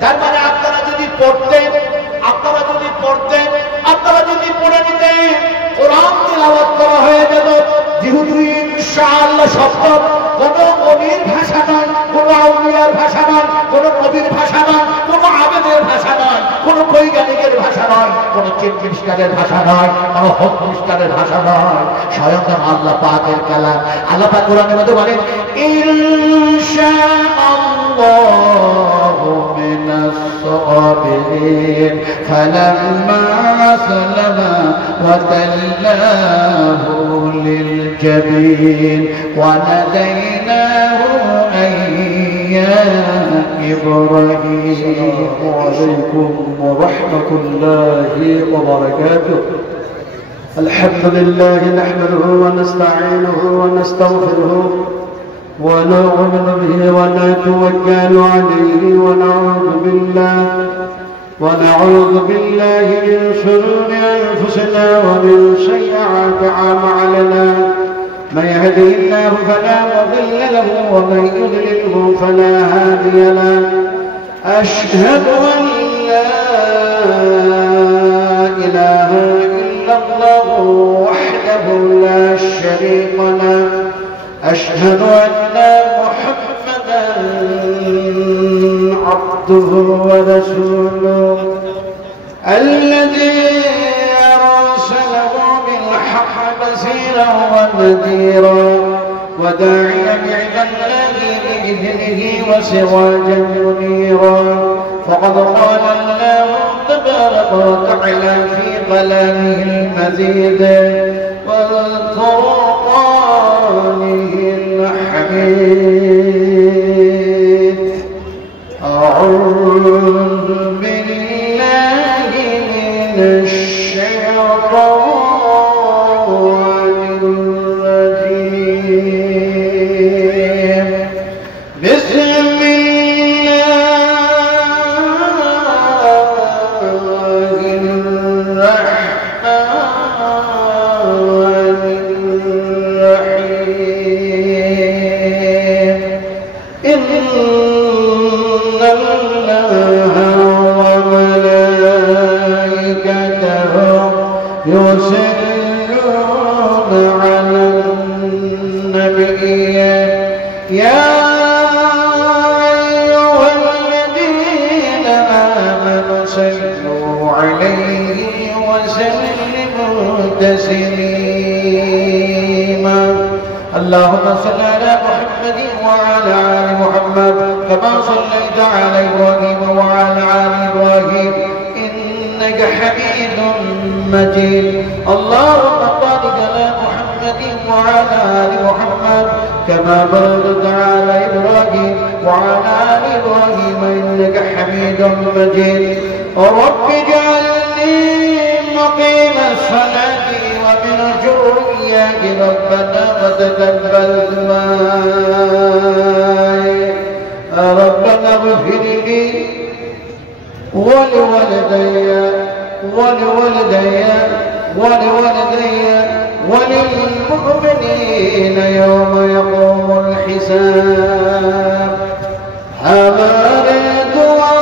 তার মানে আপনারা যদি পড়তেন, আপনারা যদি পড়তেন, আপনারা যদি পড়ে নিতেন, কোরআন তিলাওয়াত করা হয়ে যেত। যেহেতু ইনশাআল্লাহ শব্দ কোন নবীর ভাষা নয়, কোন আউলিয়ার ভাষা নয়, কোন নবীর ভাষা নয়, কোন আবেদের ভাষা নয়, কোন বৈজ্ঞানিকের ভাষা নয়, কোন চিফ মিনিস্টারের ভাষা নয়, কোন হোম মিনিস্টারের ভাষা নয়, স্বয়ং আল্লাহ পাকের কালাম। আল্লাহ পাক কোরআনের মধ্যে বলেন ইনশাআল্লাহু মিনাস সাবিরিন ফালাম্মা আসলামা ওয়া তাল্লাহু লিল জাবিন ওয়া নাদাইনাহু আইয়া ইব্রাহিম। وعليكم ورحمة الله وبركاته. الحمد لله نحمده ونستعينه ونستغفره ونؤمن به ونتوكل عليه ونعوذ بالله من شرور أنفسنا ومن سيئات أعمالنا. من يهده الله فلا مضل له ومن يضلله فلا هادي له. أشهد أن لا إله إلا الله وحده لا شريك له. أشهد أن محمدا عبده ورسوله الذي أرسله بالحق بشيرا ونذيرا وداعيا إلى الله بإذنه وسراجا منيرا. فقد قال الله تبارك وتعالى في كلامه المجيد والفرقانه الحميد. أعوذ بالله من الشيطان الرجيم. بسم يصلون على النبي يا أيها الذين آمنوا صلوا عليه وسلموا تسليما. اللهم صل على محمد وعلى آل محمد كما صليت على إبراهيم وعلى آل إبراهيم إنك حميد مجيد. اللهم بارك على محمد وعلى آل محمد كما باركت على إبراهيم وعلى آل إبراهيم إنك حميد مجيد. رب اجعلني مقيم الصلاة ومن ذريتي ربنا وتقبل دعائي. ربنا اغفر لي ولوالدي وللمؤمنين يوم يقوم الحساب. हमारे दुआ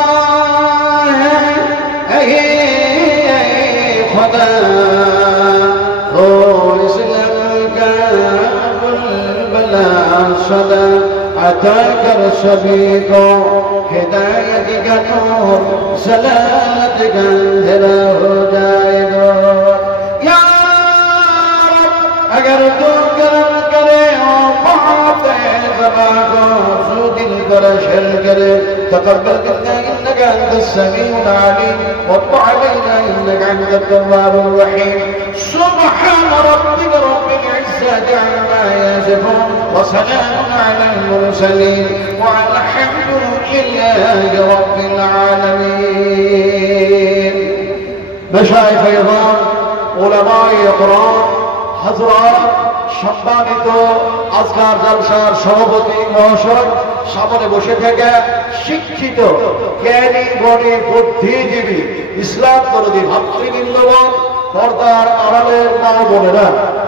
है ऐ खुदा हो इस्लाम का बुलबुला सदा अता कर सभी को हिदायत का नूर सलामत का अंधेरा हो जाए दो या रब। अगर तू करम करे और बहुत ज़बा को दिल कर शल करे तक़ब्बल मिन्ना इन्नका अंतस समीउल अलीम वतब अलैना इन्नका अंतत तव्वाबुर रहीम। सुब्हान रब्बिका रब्बिल इज़्ज़ति अम्मा यसिफून व सलामुन अलल मुरसलीन वल्हम्दु लिल्लाहि रब्बिल आलमीन। मशाइख इज़ाम, उलमाए इक़राम, हज़रात, সম্মানিত আজকার জলসার সভাপতি মহাশয়, সামনে বসে থাকা শিক্ষিত জ্ঞানী গণী বুদ্ধিজীবী ইসলাম দরদি ভাতৃবৃন্দগণ, পর্দার আড়ালের মা বোনেরা,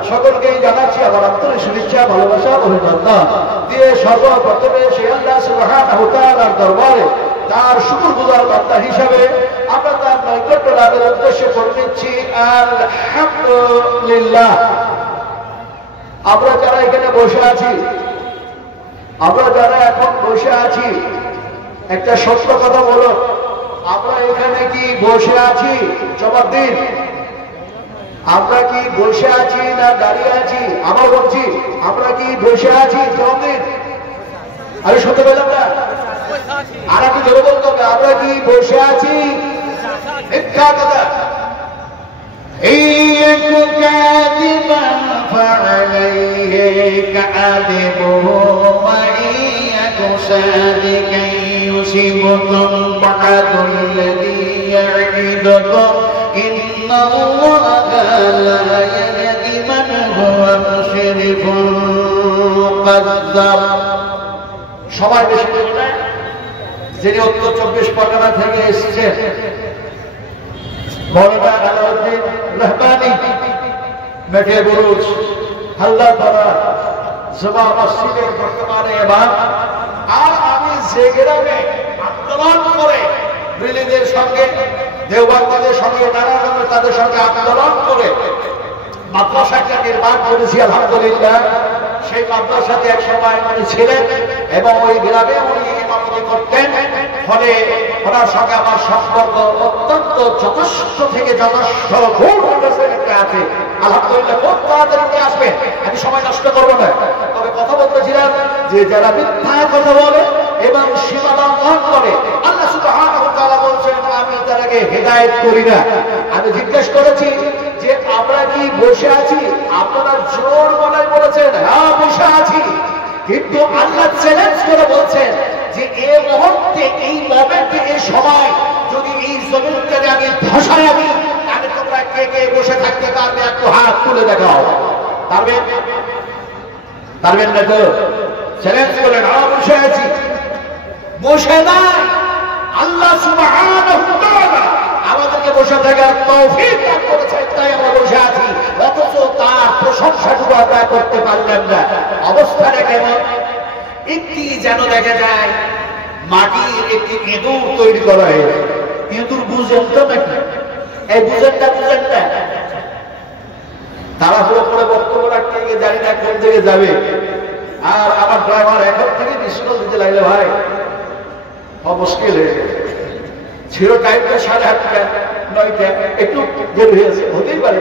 সকলকেই জানাচ্ছি আমার আন্তরিক শুভেচ্ছা, ভালোবাসা, অভিনন্দন দিয়ে সর্বপ্রথমে সেই আল্লাহ সুবহানাহু ওয়া তাআলার দরবারে তার শুকরগুজার বান্দা হিসাবে আমরা তার নৈকট্য লাভের উদ্দেশ্যে করে নিচ্ছি আলহামদুলিল্লাহ। আমরা যারা এখানে বসে আছি, আমরা যারা এখন বসে আছি, একটা সত্য কথা বলো, আমরা এখানে কি বসে আছি? জবাব দিন। আমরা কি বসে আছি না দাঁড়িয়ে আছি? আবার বলছি, আমরা কি বসে আছি? জবাব দিন। আরে শুনতে পেলাম না? আর একটু জোরে বলতে হবে, আমরা কি বসে আছি? মিথ্যা কথা। সবাই বেশি বলবেন যিনি উত্তর 24 পরগনা থেকে এসেছেন, মৌলানা আলাউদ্দিন রহমানী, মেটে বুরুজ, হালদারপাড়া জুমা মসজিদের বর্তমানে ইমাম। আর আমি যে গ্রামে আন্দোলন করে ব্রিলিদের সঙ্গে, দেওবন্দীদের সঙ্গে, নানা তাদের সঙ্গে আন্দোলন করে মাদ্রাসাকে নির্মাণ করেছি আলহামদুলিল্লাহ, সেই মাদ্রাসাতে এক সময় উনি ছিলেন এবং ওই গ্রামে উনি ইমামতি করতেন। ফলে ওনার সঙ্গে আমার সম্পর্ক অত্যন্ত যথেষ্ট থেকে যথেষ্ট আছে আলহামদুলিল্লাহ। খুব তাড়াতাড়ি উনি আসবেন, আমি সময় নষ্ট করবো না। তবে কথা বলতেছিলাম যে যারা মিথ্যা কথা বলে এবং সীমা লঙ্ঘন করে, আল্লাহ সুবহানাহু ওয়া তাআলা বলছেন আমি তাদেরকে হেদায়েত করি না। আমি জিজ্ঞেস করেছি যে আমরা কি বসে আছি? আপনারা জোর গলায় বলেছেন হ্যাঁ বসে আছি, কিন্তু আল্লাহ চ্যালেঞ্জ করে বলছেন যে এই মুহূর্তে, এই মোমেন্টে, এই সময় যদি এই জমিনটাকে আমি ধসায় আমি, তাহলে তোমরা কে কে বসে থাকতে পারবে? একটু হাত তুলে দেখাও। পারবেন? পারবেন না তো? চ্যালেঞ্জ করেন হ্যাঁ বসে আছি। বসে নাই, আল্লাহ সুবহানাহু ওয়া তাআলা আমাদেরকে বসে থাকার তৌফিক দান করেছেন, তাই আমরা বসে আছি। অথচ তার প্রশংসাটুকু আদায় করতে পারলেন না। অবস্থাটা কেমন? একটি যেন দেখা যায় মাটির একটি ইঁদুর তৈরি করা হয়েছে। ইঁদুর বুঝেন তো নাকি? এই বুঝেন না? তারা পুরো করে বক্তব্য রাখতে গিয়ে জানি না কোন দিকে যাবে। আর আমার ড্রাইভার এখন থেকে বিস্কুল দিতে লাগলে ভাই মুশকিল হয়ে গেছে। ছিল টাইমটা 8:30 9টা, একটু দেরি হয়েছে, হতেই পারে।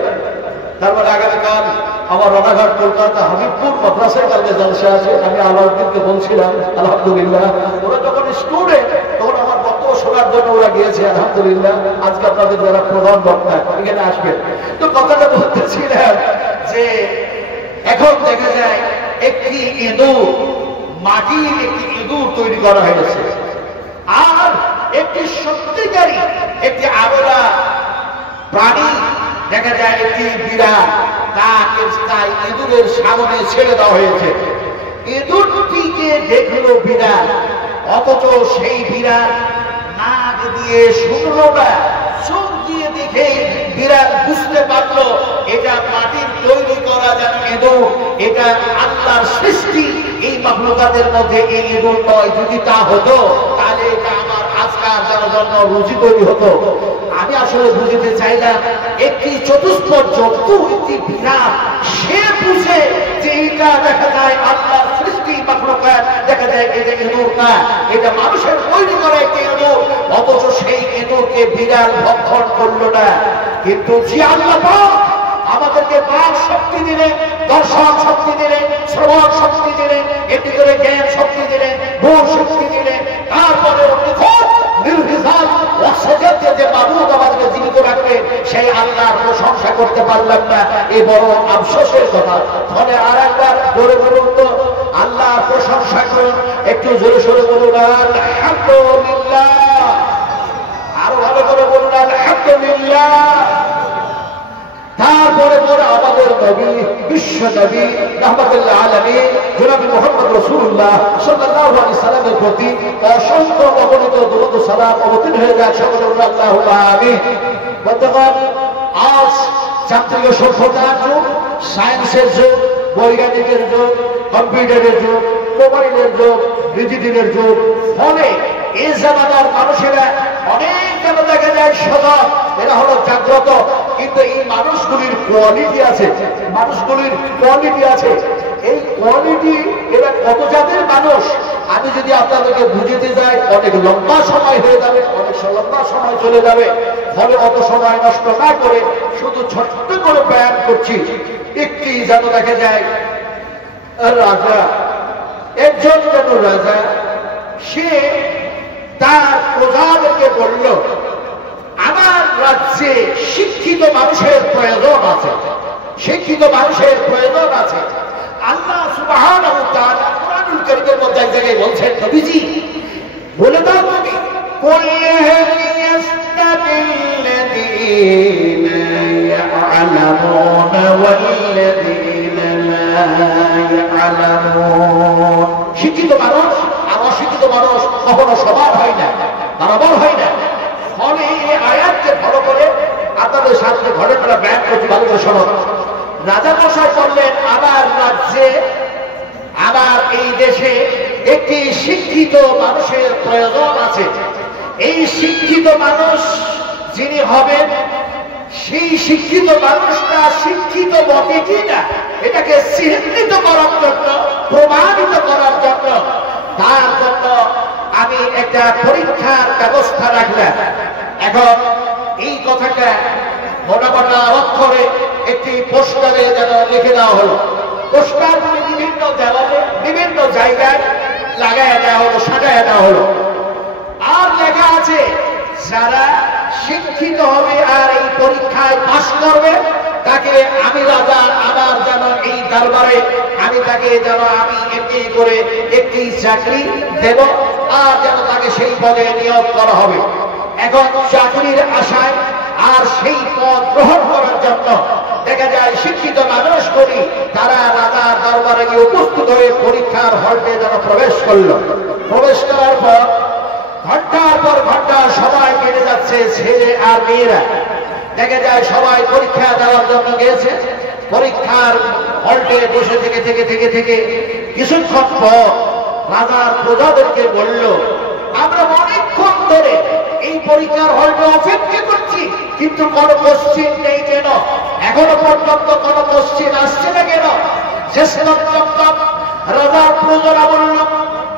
তারপরে আগামীকাল আমার রানাঘাট কলকাতা হাবিবপুর মাদ্রাসায় কালকে জলসা আছে। আমি আলাউদ্দিনকে বলছিলাম আলহামদুলিল্লাহ, ওরা যখন স্টুডেন্ট তখন আমার বক্তব্য শোনার জন্য ওরা গিয়েছে আলহামদুলিল্লাহ। আজকে আপনাদের যারা প্রধান বক্তা এখানে আসবেন, তো কথাটা বলতেছিলাম যে এখন দেখা যায় একটি ইঁদুর, মাটির একটি ইঁদুর তৈরি করা হয়েছে, আর একটি সত্যিকারী একটি আবলা প্রাণী দেখা যায় একটি বিড়াল, তাকে তাই ইঁদুরের সামনে ছেড়ে দেওয়া হয়েছে। ইঁদুরটিকে দেখলো বিড়াল, অথচ সেই বিড়াল নাক দিয়ে শুনলো না, চোখ দিয়ে দেখে বিড়াল বুঝতে পারলো এটা মাটির তৈরি করা যেন ইঁদুর, এটা আল্লাহর সৃষ্টি। এই মাখলুকাতের মধ্যে এই ইঁদুর নয়। যদি তা হতো তাহলে এটা আমার আজকার জন্য রুচি তৈরি হতো। আমি আসলে বুঝতে চাইলাম একটি চতুষ্পদ জন্তু, একটি বিড়াল, সে বুঝে যে এটা দেখা যায় আল্লাহর সৃষ্টি মাখলুকাত, দেখা যায় এটা ইঁদুর না, এটা মানুষের তৈরি করা একটি ইঁদুর। অথচ সেই ইঁদুরকে বিড়াল ভক্ষণ করলো না। কিন্তু যে আল্লাহ পাক আমাদেরকে বাক শক্তি দিলেন, দর্শন শক্তি দিলেন, শ্রবণ শক্তি দিলেন, এটি করে জ্ঞান শক্তি দিলেন, বোধ শক্তি দিলেন, তারপরে নির্বিঘাত অসজাতে যে মাবুদ আমাদেরকে জীবিত রাখবেন, সেই আল্লাহর প্রশংসা করতে পারলাম না, এ বড় আফসোসের কথা। ফলে আর একবার জোরে বলুন তো, আল্লাহর প্রশংসা করুন, একটু জোরে সোরে বলুন আলহামদুলিল্লাহ। আরো ভালো করে বলুন আলহামদুলিল্লাহ। তারপরে পরে আমাদের নবী, বিশ্ব নবী রাহমাতুল্লিল আলামিন জনাব মুহাম্মদ রাসূলুল্লাহ সাল্লাল্লাহু আলাইহি সাল্লামের প্রতি অসংখ্য অগণিত দরুদ ও সালাম অবতীর্ণ হয়ে যায়। সকলে আল্লাহুম্মা আমিন। বন্ধুগণ, আজ যান্ত্রিক সভ্যতার যুগ, সায়েন্সের যুগ, বৈজ্ঞানিকের যুগ, কম্পিউটারের যুগ, মোবাইলের যুগ, ডিজিটালের যুগ। ফলে এই জামানার মানুষেরা অনেক যেন দেখা যায় সজাগ, এরা হলো জাগ্রত, কিন্তু এই মানুষগুলির কোয়ালিটি আছে, মানুষগুলির কোয়ালিটি আছে। এই কোয়ালিটি এরা কত জাতের মানুষ আমি যদি আপনাদেরকে বুঝিতে যাই অনেক লম্বা সময় হয়ে যাবে, অনেক লম্বা সময় চলে যাবে। ফলে অত সময় নষ্ট না করে শুধু ছোট্ট করে বয়ান করছি। একটি যেন দেখা যায় রাজা, একজন যেন রাজা, সে তার প্রজাদেরকে বলল আমার রাজ্যে শিক্ষিত মানুষের প্রয়োজন আছে, শিক্ষিত মানুষের প্রয়োজন আছে। আল্লাহ সুবহানাহু ওয়া তাআলা কুরআনুল কারীমের মধ্যে এক জায়গায় বলছেন, নবীজি বলে দাও তুমি কুল ইয়াস্তাবিল্লাযীনা ইয়া'লামুনা ওয়াল্লাযীনা লা ইয়া'লামুন। শিক্ষিত মানুষ আর অশিক্ষিত মানুষ কখনো সমান হয় না, বরাবর হয় না। ফলে এই আয়াতকে ফলো করে আপনাদের সামনে ঘটনা ব্যাখ্যা করছি, ভালো করে শোনো। রাজা মশাই বললেন আমার রাজ্যে, আমার এই দেশে একটি শিক্ষিত মানুষের প্রয়োজন আছে। এই শিক্ষিত মানুষ যিনি হবেন, সেই শিক্ষিত মানুষটা শিক্ষিত বটে কিনা এটাকে চিহ্নিত করার জন্য, প্রমাণিত করার জন্য, তার জন্য আমি একটা পরীক্ষার ব্যবস্থা রাখলাম। এখন এই কথাটা মোটা মোটা অক্ষরে একটি পোস্টারে যেন লিখে দেওয়া হলো। পোস্টারগুলি বিভিন্ন দেওয়ালে বিভিন্ন জায়গায় লাগায় দেওয়া হলো, সাজায় দেওয়া হলো। আর লেখা আছে যারা শিক্ষিত হবে আর এই পরীক্ষায় পাশ করবে তাকে আমি রাজা আমার যেন এই দরবারে আমি তাকে যেন আমি এমনি করে একটি চাকরি দেব আর যেন তাকে সেই পদে নিয়োগ করা হবে। এখন চাকরির আশায় আর সেই পদ গ্রহণ করার জন্য দেখা যায় শিক্ষিত মানুষগুলি তারা রাজার দরবারে গিয়ে উপস্থিত হয়ে পরীক্ষার হলটে যেন প্রবেশ করলো। প্রবেশ করার পর ঘন্টার পর ঘন্টা সময় কেটে যাচ্ছে, ছেলে আর মেয়েরা দেখা যায় সবাই পরীক্ষা দেওয়ার জন্য গিয়েছে। পরীক্ষার হলটে বসে থেকে থেকে থেকে থেকে কিছুক্ষণ পর রাজার প্রজাদেরকে বলল আমরা অনেকক্ষণ ধরে এই পরীক্ষার হলটে অপেক্ষা করছি, কিন্তু কোনো কোশ্চিন নেই কেন? এখনো পর্যন্ত কোনো কোশ্চিন আসছে না কেন? শেষ পর্যন্ত রাজার প্রজারা বলল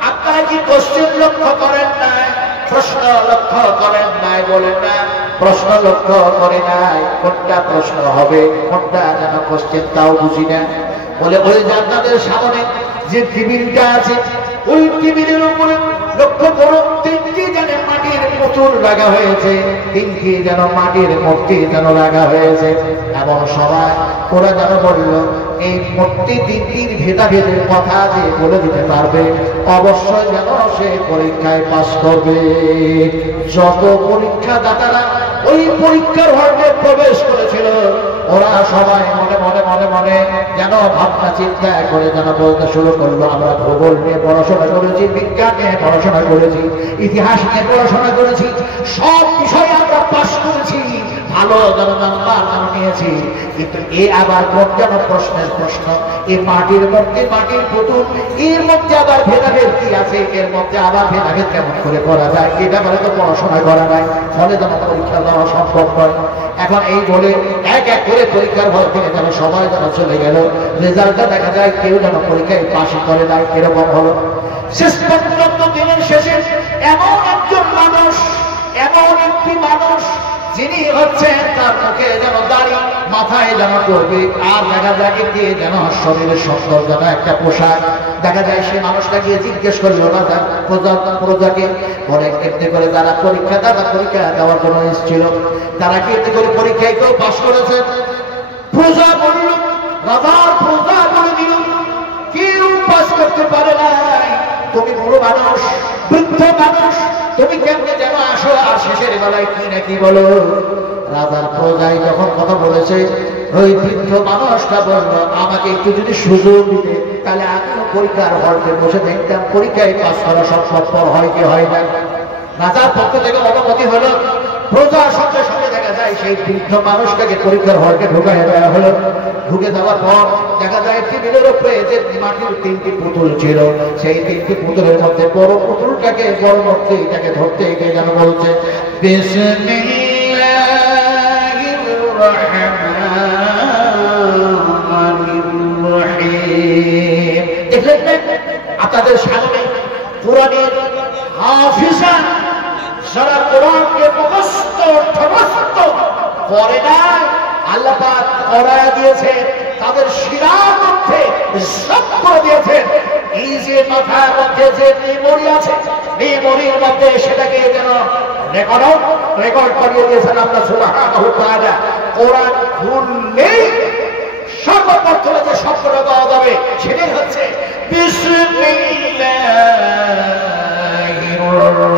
আপনারা কি কোশ্চিন লক্ষ্য করেন নাই, প্রশ্ন লক্ষ্য করেন নাই? বলেন না, প্রশ্ন লক্ষ্য করে নাই। কোনটা প্রশ্ন হবে, কোনটা যেন কোশ্চিন তাও বুঝি না। বলে ওই যে আপনাদের সামনে যে টেবিলটা আছে ওই টেবিলের উপরে লক্ষ্য করুন তিনটি যেন মাটির পুতুল লাগা হয়েছে, তিনটি যেন মাটির মূর্তি যেন লাগা হয়েছে। এমন সবাই ওরা যেন বলল এই মূর্তি তিনটির ভেদাভেদের কথা যে বলে দিতে পারবে অবশ্যই যেন সে পরীক্ষায় পাস করবে। যত পরীক্ষাদাতারা ওই পরীক্ষার হলে প্রবেশ করেছিল ওরা সবাই মনে মনে মনে মনে যেন ভাবনা চিন্তা করে যেন বলতে শুরু করলো আমরা ভূগোল নিয়ে পড়াশোনা করেছি, বিজ্ঞান নিয়ে পড়াশোনা করেছি, ইতিহাস নিয়ে পড়াশোনা করেছি, সব বিষয়ে আমরা পাস করেছি, ভালো যেন নাম্বার নিয়েছি, কিন্তু এ আবার কোন যেন প্রশ্নের প্রশ্ন, এ মাটির মধ্যে মাটির পুতুল, এর মধ্যে আবার ভেদাভেদ কি আছে, এর মধ্যে আবার ভেদাভেদ কেমন করে করা যায়, এ ব্যাপারে তো পড়াশোনা করা নাই, ফলে যেন পরীক্ষা দেওয়া সম্ভব নয়। এখন এই বলে এক এক করে পরীক্ষার হল থেকে যেন সবাই যেন চলে গেল, রেজাল্টটা দেখা যায় কেউ যেন পরীক্ষায় পাশ করে নাই, এরকম হলো। শেষ পর্যন্ত দিনের শেষে এমন একজন মানুষ, এমন একটি মানুষ যিনি হচ্ছেন তার মুখে যেন দাড়ি, মাথায় যেন করবে, আর দেখা যায় এটি যেন শরীরের সুন্দর যেন একটা পোশাক, দেখা যায় সেই মানুষটা গিয়ে জিজ্ঞেস করলো রাজা প্রজাকে পরে এমনি করে যারা পরীক্ষা দেওয়ার জন্য এসেছিল তারা কি এমনি করে পরীক্ষায় কেউ পাস করেছেন? প্রজা বলল, রাজার প্রজা বলে দিল কেউ পাস করতে পারে নাই। তুমি বড় মানুষ, বৃদ্ধ মানুষ, তুমি কেমনে যেন আসো আর শেষের বেলায় কি না কি বলো। রাজার প্রজাই যখন কথা বলেছে ওই বৃদ্ধ মানুষটা বলল আমাকে একটু যদি সুযোগ দিতে তাহলে আমিও পরীক্ষার হলতে বসে দেখতাম পরীক্ষায় পাস করা সম্ভব হয় কি হয় না। রাজার পক্ষ থেকে অনুমতি হলো, প্রজার সঙ্গে সঙ্গে দেখা যায় সেই বৃদ্ধ মানুষটাকে পরীক্ষার হলকে ঢোকায় দেওয়া হলো। ঢুকে যাওয়ার পর দেখা যায় টেবিলের উপরে যে মাটির 3টি পুতুল ছিল, সেই 3টি পুতুলের মধ্যে বড় পুতুলটাকে বড় মূর্তিটাকে ধরতে গিয়ে যেন বলছে বিসমিল্লাহির রাহমানির রহিম। দেখলেন আপনাদের সামনে কোরআনের হাফিজা যারা কোরআনকে মুখস্থ অর্থবস্ত করে না, আল্লাহ পাক করায় দিয়েছে, তাদের শিরার মধ্যে সব করে দিয়েছেন। এই যে মাথার মধ্যে যে মেমোরি আছে, মেমোরির মধ্যে সেটাকে যেন রেকর্ড করিয়ে দিয়েছেন আল্লাহ সুবহানাহু ওয়া তাআলা। কোরআন খুললেই সর্বপ্রথমে যে শব্দটা পাওয়া যাবে সেটাই হচ্ছে বিসমিল্লাহির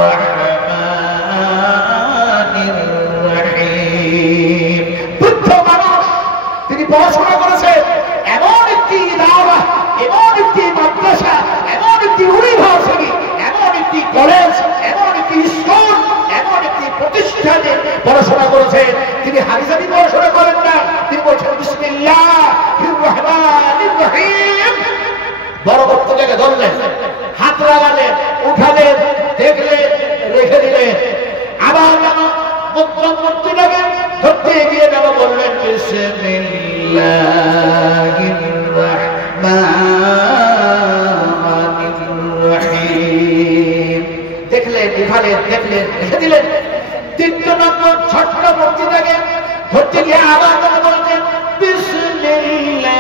রাহমানির রহিম। বৃদ্ধ মানুষ, তিনি পড়াশোনা করেছেন এমন একটি ইদারা, এমন একটি মাদ্রাসা, এমন একটি ইউনিভার্সিটি, এমন একটি কলেজ, এমন একটি স্কুল, এমন একটি প্রতিষ্ঠানে পড়াশোনা করেছেন। তিনি হাদিসানি পড়াশোনা করেন না, তিনি বলছেন বিসমিল্লাহির রাহমানির রহিম। বড় বক্তব্যকে ধরলেন, হাত লাগালেন, উঠালেন, দেখলেন, রেখে দিলেন। আবার যেন মূর্তিটাকে ধরতে গিয়ে যেন বললেন বিসমিল্লাহির রাহমানির রহিম। দেখলেন, উঠালেন, দেখলেন, রেখে দিলেন। 3 নম্বর ছোট্ট মূর্তিটাকে ধরতে গিয়ে আবার যেন বলছেন বিসমিল্লাহির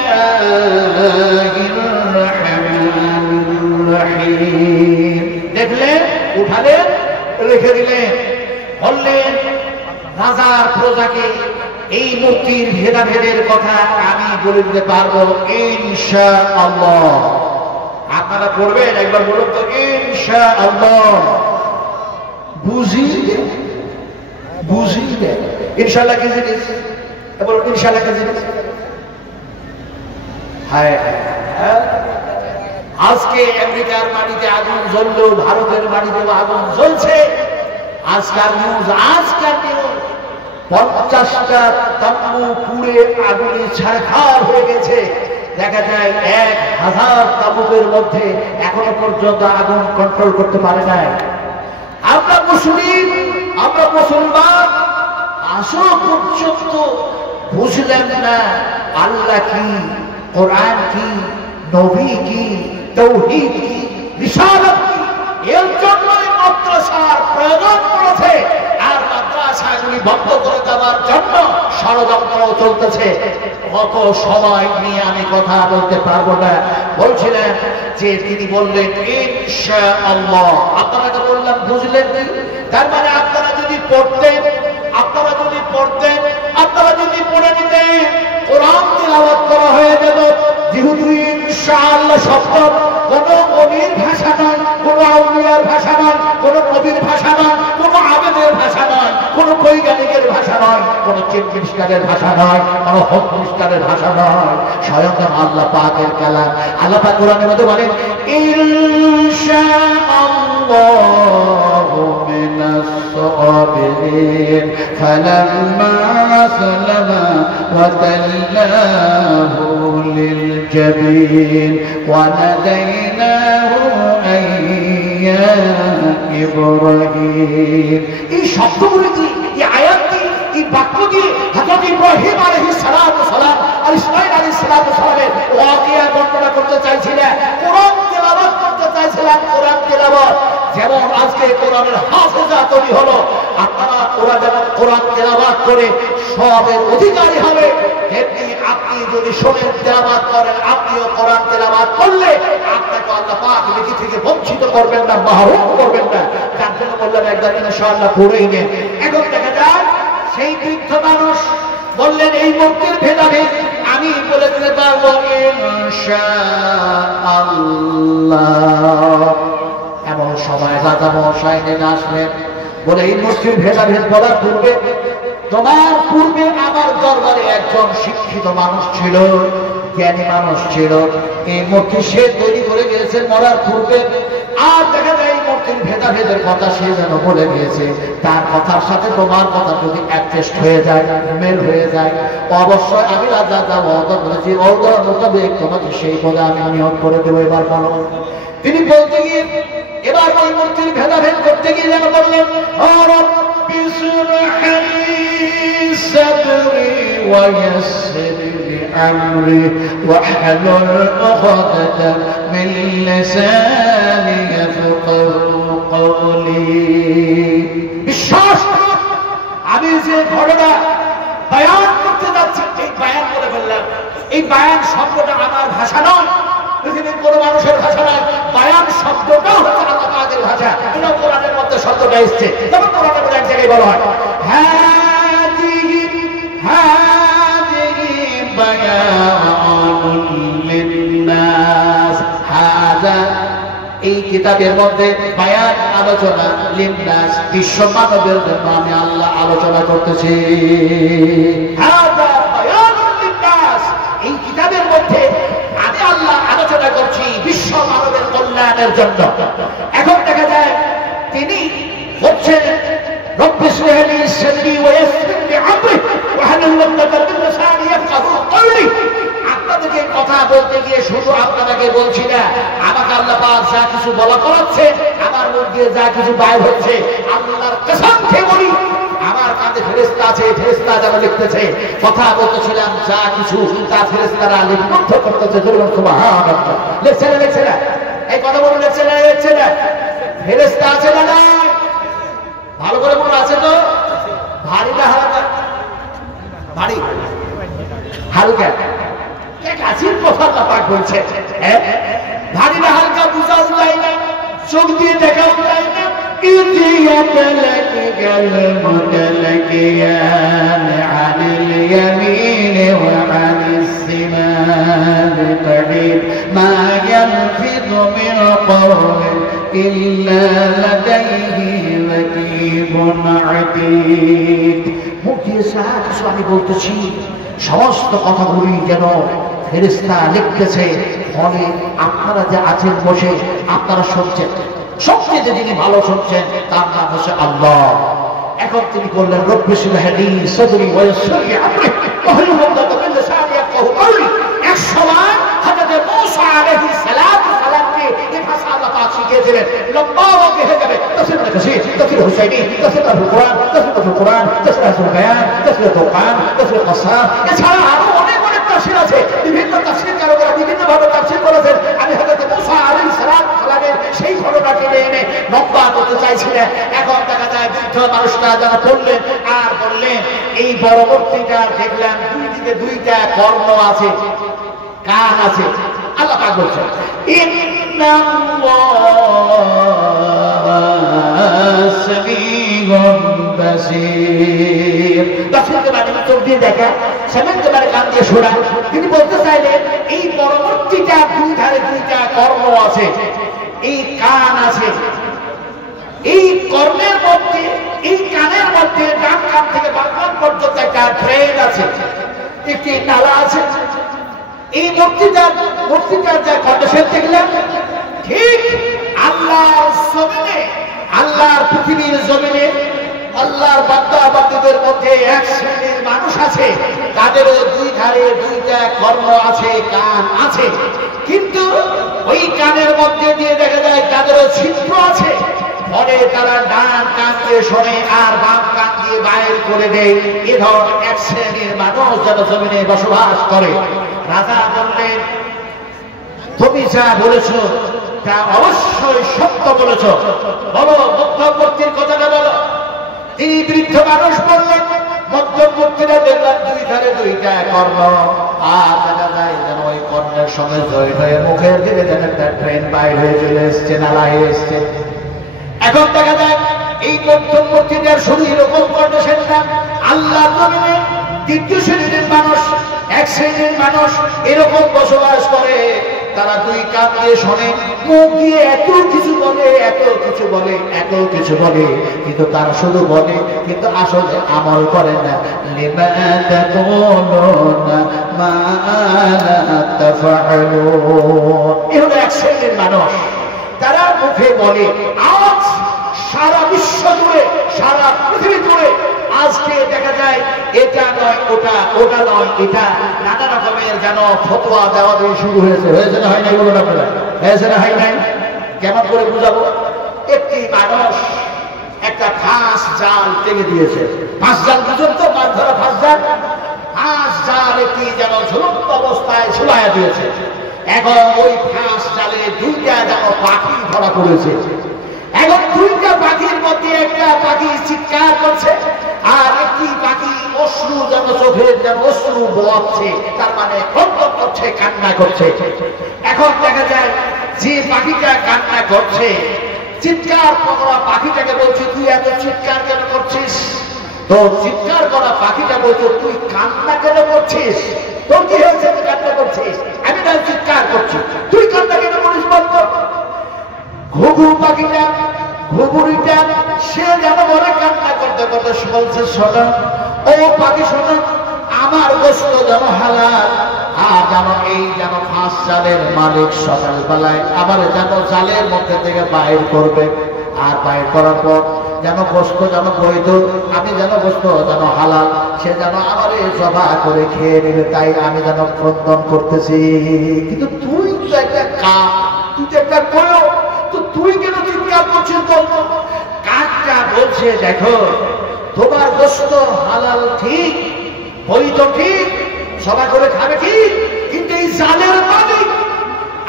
রাহমানির রহিম। দেখলেন, উঠালেন, রেখে দিলেন। বললেন রাজার প্রজাকে এই মূর্তির ভেদাভেদের কথা আমি বলে দিতে পারবো ইনশাআল্লাহ। আপনারা পড়বেন, একবার বলুন তো ইনশাআল্লাহ। বুঝিয়ে ইনশাআল্লাহ কি জিনিস? বলুন ইনশাআল্লাহ কি জিনিস? হ্যাঁ, আজকে আমেরিকার মাটিতে আগুন জ্বললো, ভারতের মাটিতে আগুন জ্বলছে। আজকাল নিউজ 50টা তাম্বু পুড়ে আগুনে ছারখার হয়ে গেছে। দেখা যায় 1000 তাবুকের মধ্যে এখনো পর্যন্ত আগুন কন্ট্রোল করতে পারে নাই। আমরা মুসলিম, আমরা মুসলমান, আসো পর্যন্ত বুঝলেন না আল্লাহ কি, কোরআন কি, নবী কি, তাওহীদ কি, রিসালাত কি। এর জন্যই মাদ্রাসার প্রয়োজন পড়েছে। আর মাদ্রাসাগুলি বন্ধ করে দেওয়ার জন্য ষড়যন্ত্র চলতেছে। কত সময় নিয়ে আমি কথা বলতে পারবো না। বলছিলেন যে তিনি বললেন ইনশাআল্লাহ। আপনারা তো বললাম বুঝলেন কি? তার মানে আপনারা যদি পড়তেন, আপনারা যদি পড়ে নিতেন, কোরআন তিলাওয়াত করা হয়ে যেত। যেহেতু ইনশাআল্লাহ শব্দ কোন নবীর ভাষা নয়, কোন আউলিয়ার ভাষা নয়, কোন নবীর ভাষা নয়, কোন আবেদের ভাষা নয়, কোন বৈজ্ঞানিকের ভাষা নয়, কোন চিফ মিনিস্টারের ভাষা নয়, কোন হোম মিনিস্টারের ভাষা নয়, স্বয়ং আল্লাহ পাকের কালাম। আল্লাহ পাক কোরআনের মধ্যে বলেন ইনশাআল্লাহু মিনাস সাবিরিন ফালাম্মা সালামা ওয়া তাল্লাহু লিল জাবিন ওয়া নাদাইনাহু আইয়া ইব্রাহিম। এই শব্দগুলি কি, এই আয়াতটি, এই বাক্য দিয়ে হযরত ইব্রাহিম আলাইহিস সালাম আর ইসমাঈল আলাইহিস সালামের ওয়াকিয়া বর্ণনা করতে চাইছিলেন, কোরআন তেলাওয়াত করতে চাইছিলেন। কোরআন তেলাওয়াত যেমন আজকে কোরআনের হাফেজা তৈরি হলো, আপনারা ওরা যেমন কোরআন তেলাওয়াত করে সবের অধিকারী হবে, তেমনি আপনি যদি শোনেন তেলাওয়াত করেন, আপনিও কোরআন তেলাওয়াত করলে আপনাকে আল্লাহ পাক নেকি থেকে বঞ্চিত করবেন না, মাহরুম করবেন না। তার জন্য বললাম একবার ইনশাআল্লাহ পড়েই নেন। এখন দেখা যায় সেই বৃদ্ধ মানুষ বললেন এই মূর্তির ভেদাভেদ আমি বলে দিতে পারবো ইনশাআল্লাহ। এমন সময় রাজা মহাশয় নেমে আসলেন, বলে এই মূর্তির ভেদাভেদ বলার পূর্বে, তোমার পূর্বে আমার দরবারে একজন শিক্ষিত মানুষ ছিল, জ্ঞানী মানুষ ছিল। এই মূর্তি সে তৈরি করে গিয়েছেন মরার পূর্বে। আর দেখা যায় এই মূর্তির ভেদাভেদের কথা সে যেন বলে গিয়েছে। তার কথার সাথে তোমার কথা যদি অ্যাডজাস্ট হয়ে যায়, মেল হয়ে যায়, অবশ্যই আমি রাজা যা ওয়াদা করেছি ওয়াদা মোতাবেক তোমাকে সেই পদে আমি নিয়োগ করে দেবো। এবার বলো। তিনি বলতে গিয়ে এবার ওই মূর্তির ভেদাভেদ করতে গিয়ে যেন বললেন صدري ويسر لي أمري واحلل عقدة من لساني يفقهوا قولي। বিশ্বাস করুন, আমি যে ঘটনা বয়ান করতে যাচ্ছি এই বয়ান করে বললাম, এই বয়ান শব্দটা আমার ভাষা নয়, পৃথিবীর কোন মানুষের ভাষা নয়। বয়ান শব্দটাও হচ্ছে আল্লাহ পাকের ভাষা। এটা কোরআনের মধ্যে শব্দটা এসেছে। যেমন কোরআনের মধ্যে এক জায়গায় বলা হয় এই কিতাবের মধ্যে বায়ান আলোচনা লিন্নাস বিশ্ব মানবের জন্য আমি আল্লাহ আলোচনা করতেছি। এই কিতাবের মধ্যে আমি আল্লাহ আলোচনা করছি বিশ্ব মানবের কল্যাণের জন্য। এখন দেখা যায় তিনি হচ্ছেন রব্বি ইশরাহ লি সাদরি ওয়া ইয়াসসির লি আমরি ওয়াহলুল উকদাতাম মিন লিসানি ইয়াফকাহু কওলি। আপনাদেরকে কথা বলতে গিয়ে শুধু আপনাদেরকে বলছি না, আমাকে আল্লাহ পাক যা কিছু বলা করাচ্ছে, আমার মুখ দিয়ে যা কিছু বাইর হচ্ছে, আল্লাহর কসম খেয়ে বলি আমার কাঁধে ফেরেশতা আছে, ফেরেশতা যারা লিখতেছে। কথা বলতেছিলাম যা কিছু তা ফেরেশতারা লিপিবদ্ধ করতেছে। সুবহানাল্লাহ। লেখছে না এই কথা বলে লেখছে না ফেরেশতা আছে না নাই? ভালো করে মনে আছে তো? ভারী না হালকা? ভারী হালকা কাছের কথা পাক বলছে। ভারী না হালকা বুঝাও যায় না, চোখ দিয়ে দেখাও যায় না। আমি বলতেছি সমস্ত কথাগুলি যেন ফেরেশতা লিখতেছে। ফলে আপনারা যে আছেন বসে আপনারা শুনছেন, সবচেয়ে যিনি ভালো শুনছেন তার নাম হচ্ছে আল্লাহ। এখন তিনি বললেন রব্বি ইশরাহ লি সাদরি ওয়া ইয়াসসির লি আমরি ওয়াহলুল উকদাতাম মিন লিসানি ইয়াফকাহু কওলি। এক সময় হযরত মূসা আলাইহিস সালামকে এই ভাষা আল্লাহ পাক শিখিয়েছিলেন। লম্বা ওয়াকে হয়ে যাবে তাফসীর কাসীর, তাফসীর হুসাইনি, তাফসীর কুরআন, তাফসীর কুরআন, তাফসীর বায়ান, তাফসীর দোকান, তাফসীর কসাম, এছাড়া আরো অনেক তাফসীর আছে। বিভিন্ন তাফসীরকাররা বিভিন্ন ভাবে তাফসীর করেছেন। আমি হযরত মূসা আলাইহিস সালামের সেই ঘটনাকে এনে লম্বা করতে চাইছিলেন। এখন দেখা যায় বৃদ্ধ মানুষটা যারা পড়লেন আর বললেন এই পরবর্তীটা দেখলাম দুই দিকে দুইটা কর্ণ আছে, কান আছে। আল্লাহ পাক বলছেন ইন্নাল্লাহা সামিউন বাসীর। তাফসীরকে মানে চোখ দিয়ে দেখা, সামিউনকে মানে কান দিয়ে শোনা। তিনি বলতে চাইলেন এই পরবর্তীটা দুই ধারে দুইটা কর্ণ আছে, এই কান আছে। এই কর্ণের মধ্যে, এই কানের মধ্যে ডান কান থেকে বাম কান পর্যন্ত একটা ড্রেন আছে, একটি নালা আছে। এই মূর্তিটার যা কন্ডিশন দেখলেন, ঠিক আল্লাহর জমিনে, আল্লাহর পৃথিবীর জমিনে আল্লাহর বান্দা বান্দীদের মধ্যে এক শ্রেণীর মানুষ আছে, তাদেরও দুই ধারে দুইটা কর্ণ আছে, কান আছে। কিন্তু ওই কানের মধ্যে দিয়ে দেখা যায় তাদেরও ছিদ্র আছে। ফলে তারা ডান কান দিয়ে শোনে আর বাম কান দিয়ে বাইর করে দেয়। এ ধরনের এক শ্রেণীর মানুষ যারা জমিনে বসবাস করে। রাজা বললেন তুমি যা বলেছ তা অবশ্যই সত্য বলেছ, বলো মধ্যবর্তীর কথাটা বলো। তিনি বৃদ্ধ মানুষ বললেন মধ্যবর্তীরা দেখলাম দুই ধারে দুইটা কর্ণ, আর দেখা যায় যেন ওই কর্ণের সঙ্গে জড়িত হয়ে মুখের দিকে যেন একটা ট্রেন বাইর হয়ে চলে এসছে, নালা হয়ে এসছে। এখন দেখা যায় এই মধ্যবর্তীদের শুধু এরকম কন্ডিশন না, আল্লাহ জমিনে দ্বিতীয় শ্রেণীর মানুষ, এক শ্রেণীর মানুষ এরকম বসবাস করে তারা দুই কান দিয়ে শোনে, মুখ দিয়ে এত কিছু বলে, এত কিছু বলে, এত কিছু বলে, কিন্তু তারা শুধু বলে কিন্তু আসলে আমল করে না। লিমা তাকুলুনা মা লা তাফআলুন। এই হলো এক শ্রেণীর মানুষ, তারা মুখে বলে। আজ সারা বিশ্ব জুড়ে, সারা পৃথিবী জুড়ে আজকে দেখা যায় এটা নয় ওটা, ওটা নয় এটা, নানা রকমের যেন ফতোয়া দেওয়া দিয়ে শুরু হয়েছে। হয়েছে না হয় নাই বলুন আপনারা? হয়েছে না হয় নাই? কেমন করে বুঝাবো? একটি মানুষ একটা ফাঁস জাল টেনে দিয়েছে। ফাঁস জাল বুঝুন তো, মাছ ধরা ফাঁস জাল। ফাঁস জাল একটি যেন ঝুলন্ত অবস্থায় ঝুলাইয়া দিয়েছে। এখন ওই ফাঁস জালে দুইটা যেন পাখি ধরা পড়েছে। এখন দুইটা পাখির মধ্যে একটা পাখি চিৎকার করছে, আর একটি পাখি অশ্রু যেন চোখের যেন অশ্রু বোয়াচ্ছে, তার মানে ক্রন্দন করছে, কান্না করছে। এখন দেখা যায় যে পাখিটা কান্না করছে, চিৎকার করা পাখিটাকে বলছে, তুই এত চিৎকার কেন করছিস? তো চিৎকার করা পাখিটা বলছে, তুই কান্না কেন করছিস? তোর কি হয়েছে, তুই কান্না করছিস? আমি না চিৎকার করছি, তুই কান্না কেন করিস বলতো? ঘুঘু পাখিটা, ঘুঘুরিটা সে যেন বলে কান্না করতে করতে বলছে, শোনো ও পাখি শোনো, আমার গোশত যেন হালাল, আর যেন এই যেন ফাঁস জালের মালিক সকালবেলায় আবার যেন জালের মধ্যে থেকে বাইর করবে, আর বাইর করার পর যেন গোশত যেন বৈধ, আমি যেন গোশত যেন হালাল, সে যেন আমার জবা করে খেয়ে নেবে, তাই আমি যেন ক্রন্দন করতেছি। কিন্তু তুই তো একটা কাক, তুই তো একটা কোয়ো, তো তুই কেন চিৎকার করছিস বলতো? কাকটা বলছে, দেখো তোমার গোশত হালাল ঠিক, বৈধ ঠিক, সবাই করে খাবে ঠিক, কিন্তু এই জালের মালিক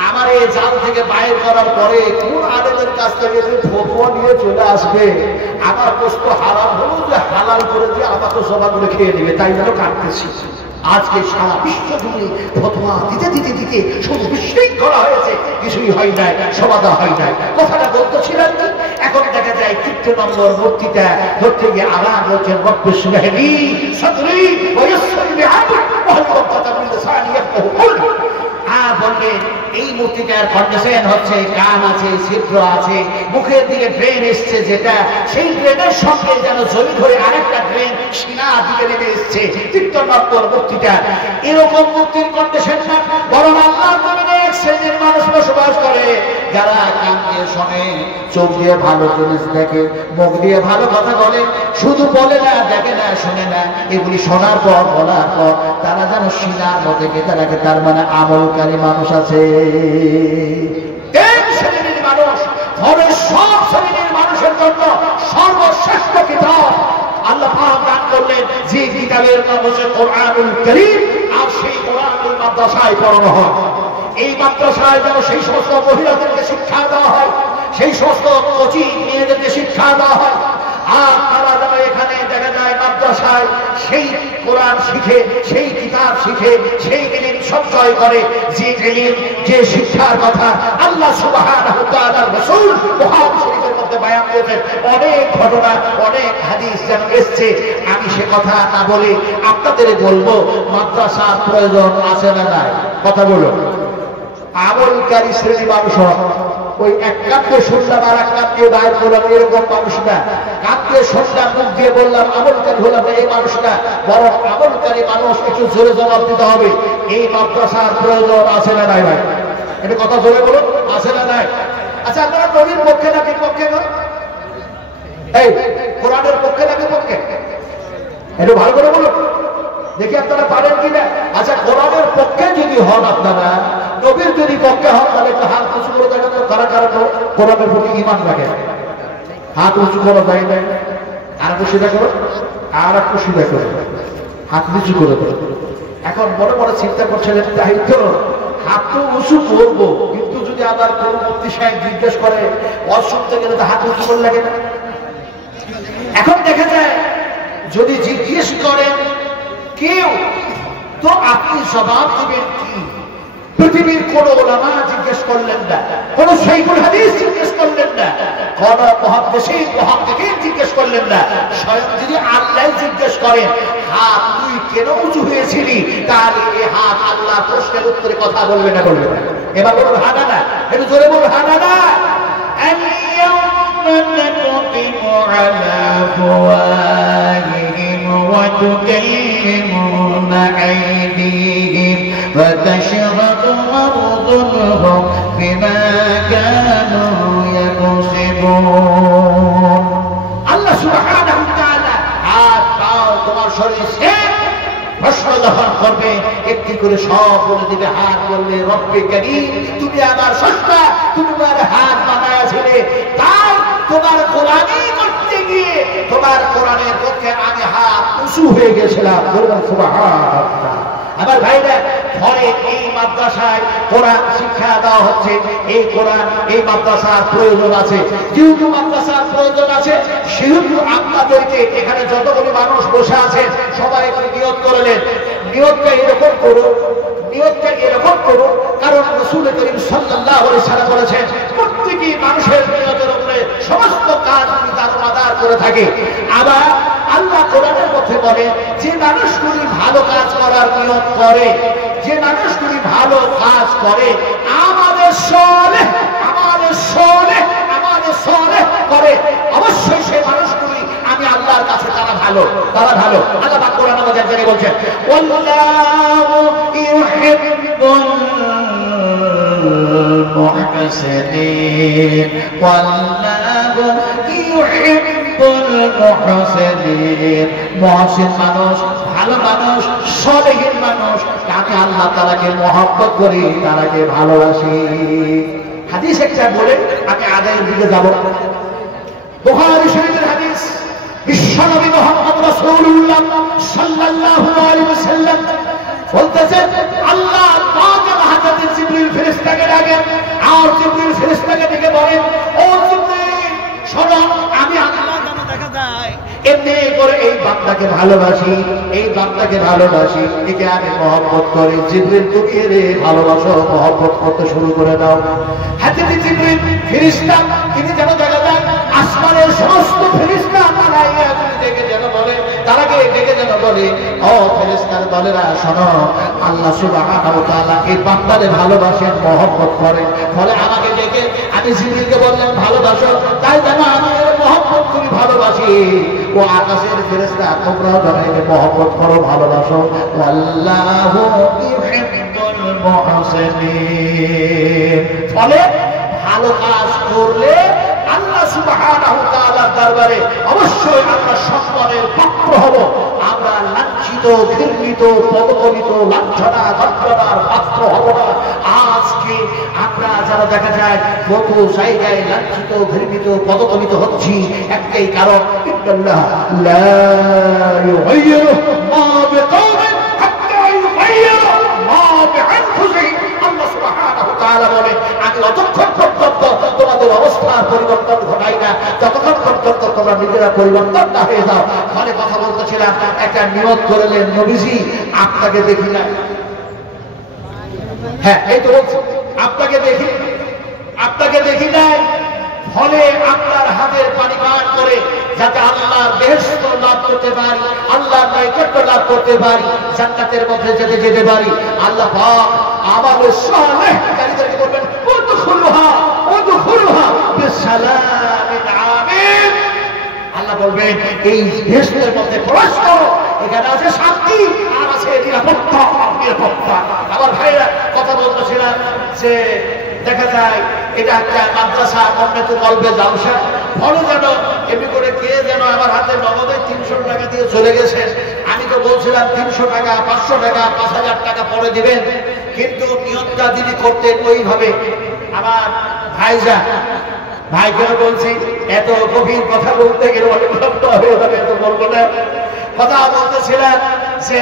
আমার এই জাল থেকে বাইর করার পরে কোন আলেমের কাছ থেকে যে ফতোয়া নিয়ে চলে আসবে, আমার গোশত হারাম হলো যে হালাল করে দিয়ে আমাকে সবাই করে খেয়ে নেবে, তাই যেন কাটতেছি। আজকে সারা বিশ্ব জুড়ে ফতোয়া দিতে দিতে দিতে শুধু বিশৃঙ্খলা হয়েছে, কিছুই হয় নাই, সমাধান হয় নাই। কথাটা বলতেছিলেন না? এখন দেখা যায় ৩ নম্বর মূর্তিটা ধরতে গিয়ে আল্লাহ বলছেন, রব্বিশ রাহ লি সাদরি ওয়া ইয়াসসির লি আমরি ওয়াহলুল উকদাতাম মিন লিসানি ইয়াফকাহু কওলি। বললেন এই মূর্তিটার কন্ডিশন হচ্ছে কান আছে, ছিদ্র আছে, মুখের দিকে ড্রেন এসছে, যেটা সেই ড্রেনের সঙ্গে যেন জমি ধরে আরেকটা ড্রেন সিনা দিকে নেমে এসছে। ৩ নম্বর মূর্তিটা এরকম মূর্তির কন্ডিশন না, বরং আল্লাহর জমিনে এক শ্রেণীর মানুষ বসবাস করে যারা কান দিয়ে শোনে, চোখ দিয়ে ভালো জিনিস দেখে, মুখ দিয়ে ভালো কথা বলে, শুধু বলে না, দেখে না, শোনে না, এগুলি শোনার পর বলার পর তারা যেন সিনার মধ্যে গেঁথে রাখে, তার মানে আমলকারী মানুষ আছে। ৩ শ্রেণীর মানুষ, ধরের সব শ্রেণীর মানুষের জন্য সর্বশ্রেষ্ঠ কিতাব আল্লাহ পাক দান করলেন, যে কিতাবের নাম হচ্ছে কোরআনুল কারীম। আর সেই কোরআনুল মাদ্রাসায় পড়ানো হয়। এই মাদ্রাসায় যেন সেই সমস্ত মহিলাদেরকে শিক্ষা দেওয়া হয়, সেই সমস্ত কোচিং মেয়েদেরকে শিক্ষা দেওয়া হয়, আর তারা যেন এখানে দেখা যায় মাদ্রাসায় সেই কোরআন শিখে, সেই কিতাব শিখে, সেই ইলম সঞ্চয় করে, যে ইলম, যে শিক্ষার কথা আল্লাহ সুবহানাহু ওয়া তাআলার রাসূল বুখারী শরীফের মধ্যে বয়ান করেছেন। অনেক ঘটনা, অনেক হাদিস যেন এসছে। আমি সে কথা না বলে আপনাদের বলবো, মাদ্রাসার প্রয়োজন আছে না নাই? কথা বলো। আমলকারী শ্রেণী মানুষ, ওই এক কাঁদতে শুনলাম আর এক কাঁদতে বাইর করলাম এরকম মানুষ না। কাঁদতে শুনলাম, মুখ দিয়ে বললাম, আমলকারী হলাম না, এই মানুষ না। বরং আমলকারী মানুষ একটু জোরে জবাব দিতে হবে, এই মাদ্রাসার প্রয়োজন আছে না নাই? ভাই এটা কথা জোরে বলুন, আছে না নাই? আচ্ছা, আপনারা নবীর পক্ষে না বিপক্ষে? এই কোরআনের পক্ষে না বিপক্ষে? একটু ভালো করে বলুন দেখি আপনারা পারেন কিনা। আচ্ছা, কোরআনের পক্ষে যদি হন আপনারা, নবীর যদি পক্ষে হন, তাহলে একটু হাত উঁচু করে দেখেন তো কারা কারা কোরআনের প্রতি ঈমান রাখে। হাত উঁচু করা যায় না, আর একটু সিধা করো, আর একটু সিধা করো, হাত নিচু করে দেবো। এখন মনে মনে চিন্তা করছিলেন, তাই তো হাত তো উঁচু করবো, কিন্তু যদি আবার কোন মুফতি সাহেব জিজ্ঞেস করে, ওয়াজ শুনতে গেলে তো হাত উঁচু করে লাগে না। এখন দেখা যায় যদি জিজ্ঞেস করেন কেউ, তো আপনি জবাব দিবেন কি? পৃথিবীর কোন ওলামা জিজ্ঞেস করলেন না, কোন শাইখুল হাদিস জিজ্ঞেস করলেন না, কোন মুহাদ্দিসিন জিজ্ঞেস করলেন না। স্বয়ং যদি আল্লাহ জিজ্ঞেস করেন, হাত তুই কেন উঁচু হয়েছিলি, তাহলে এই হাত আল্লাহ প্রশ্নের উত্তরে কথা বলবে না, বলবে না? এবার বলুন হানা না, একটু জোরে বলুন হানা না। نختم على أفواههم وتكلمنا أيديهم وتشهد أرجلهم بما كانوا يكسبون আল্লাহ সুবহানাহু ওয়া তাআলা হাত পাও তোমার শরীর প্রশ্ন যখন করবে একটি করে সব বলে দিবে। হাত বললে রব্বে কারীম তুমি আমার সস্তা, তুমি আমার হাত বানাইছিলে, তাই তোমার কোরআনি করতে গিয়ে তোমার কোরআনের পক্ষে আমি হাত উঁচু হয়ে গেছিলাম। বলুন সুবহানাল্লাহ। আমার ভাইরা, ফলে এই মাদ্রাসায় কোরআন শিক্ষা দেওয়া হচ্ছে। এই কোরআন এই মাদ্রাসার প্রয়োজন আছে। যেহেতু মাদ্রাসার প্রয়োজন আছে সেহেতু আপনাদেরকে এখানে যতগুলি মানুষ বসে আছে সবাই একটু নিয়ত করলেন। নিয়তটা এরকম করুন, নিয়তটা এরকম করুন, কারণ রাসূল করিম সাল্লাল্লাহু আলাইহি ওয়াসাল্লাম বলেছেন প্রত্যেকটি মানুষের নিয়তের উপরে সমস্ত কাজ দারোমদার করে থাকে। আবার আল্লাহ কোরআনের মধ্যে বলে যে মানুষগুলি ভালো কাজ করার নিয়ত করে, যে মানুষগুলি ভালো কাজ করে আমাদের সলেহ করে, অবশ্যই সেই মানুষগুলি আমি আল্লাহর কাছে তারা ভালো, তারা ভালো। আল্লাহ পাক কোরআন আমাদের জায়গায় বলছেন ওয়াল্লাহু ইউহিব্বুল মুহসিনিন ওয়াল্লাহু ইউহিব্বুল মুহসিনিন। মুহসিন মানুষ, ভালো মানুষ, সলেহীন মানুষ আমি আল্লাহ তাআলাকে মহব্বত করি, তারাকে ভালোবাসি। হাদিস একটা বলে আমি আদায়ের দিকে যাব। বুখারী শরীফের হাদিস, বিশ্বনবী মুহাম্মদ রাসূলুল্লাহ সাল্লাল্লাহু আলাইহি ওয়াসাল্লাম বলতেছেন আল্লাহ পাক হযরত জিবরিল ফেরেশতাকে ডাকেন আর জিবরিল ফেরেশতাকে ডেকে বলেন ও জিবরিল শোনো, আমি আল্লাহ যেন দেখা যায় এমনি করে এই বান্দাকে ভালোবাসি, এই বান্দাকে ভালোবাসি, একে আমি মহব্বত করি। জিবরিল তুমি এরে ভালোবাসো, মহব্বত করতে শুরু করে দাও। হযরত জিবরিল ফেরেশতা তিনি যেন দেখা যায় আসমানের সমস্ত ফেরেশতা মালায়েকা ডেকে যেন বলে, তারাকে ডেকে যেন বলে ও ফেরেশতার দলেরা শোনো, আল্লাহ সুবহানাহু ওয়া তাআলা এই বান্দাকে ভালোবাসেন, মহব্বত করেন। ফলে আমাকে ডেকে আমি জিবরিলকে বললেন ভালোবাসো, তাই যেন আমি এর মহব্বত করি, ভালোবাসি। ও আকাশের ফেরেশতা তোমরাও যেন এর মহব্বত করো, ভালোবাসো। আল্লাহু ইউহিব্বুল মুহসিনিন। ফলে ভালো কাজ করলে আল্লাহ সুবহানাহু ওয়া তাআলার দরবারে অবশ্যই আমরা সম্মানের পাত্র হব। আমরা লাঞ্ছিত, ঘৃণিত, পদদলিত, লাঞ্ছনা যন্ত্রণার পাত্র হব না। আজকে আমরা যারা দেখা যায় কত জায়গায় লাঞ্ছিত, ঘৃণিত, পদদলিত হচ্ছি একটাই কারণ, ইন্নাল্লাহ লা ইউগাইয়িরু মা বিকাওমিন হাত্তা ইউগাইয়িরু মা বিআনফুসিহিম। আল্লাহ সুবহানাহু ওয়া তাআলা বলেন আমি অতক্ষণ পর্যন্ত তোমাদের অবস্থার পরিবর্তন ঘটাই না যতক্ষণ পর্যন্ত তোমরা নিজেরা পরিবর্তন না হয়ে যাও। ফলে কথা বলতেছিলাম, একটা নিয়ত করলেন নবীজি আপনাকে দেখি না, হ্যাঁ এই তো বলছি আপনাকে দেখি নাই, ফলে আপনার হাতের পানি পান করে যাতে আল্লাহর বেহেশত লাভ করতে পারি, আল্লাহর নৈকট্য লাভ করতে পারি, জান্নাতের মধ্যে যেতে পারি। আল্লাহ পাক আমাদের সালেহকারীদেরকে বলবেন উদখুলুহা বিসালামিন আমিন। আল্লাহ বলবেন এই বেহেশতের মধ্যে প্রবেশ করো, এখানে আছে শান্তি আর আছে নিরাপত্তা। আমার ভাইরা কথা বলতেছিলাম যে দেখা যায় এটা একটা মাদ্রাসা, অন্যত গল্পে জালসা। ফলে যেন এমনি করে কে যেন আমার হাতে নগদে 300 টাকা দিয়ে চলে গেছেন। আমি তো বলছিলাম 300 টাকা, 500 টাকা, 5000 টাকা পরে দিবেন, কিন্তু নিয়তটা যিনি করতেন ওইভাবে। আমার ভাইকে বলছি এত গভীর কথা বলতে গেলে অনেক লম্বা হয়ে যাবে, এত বলবো না। কথা বলতেছিলাম যে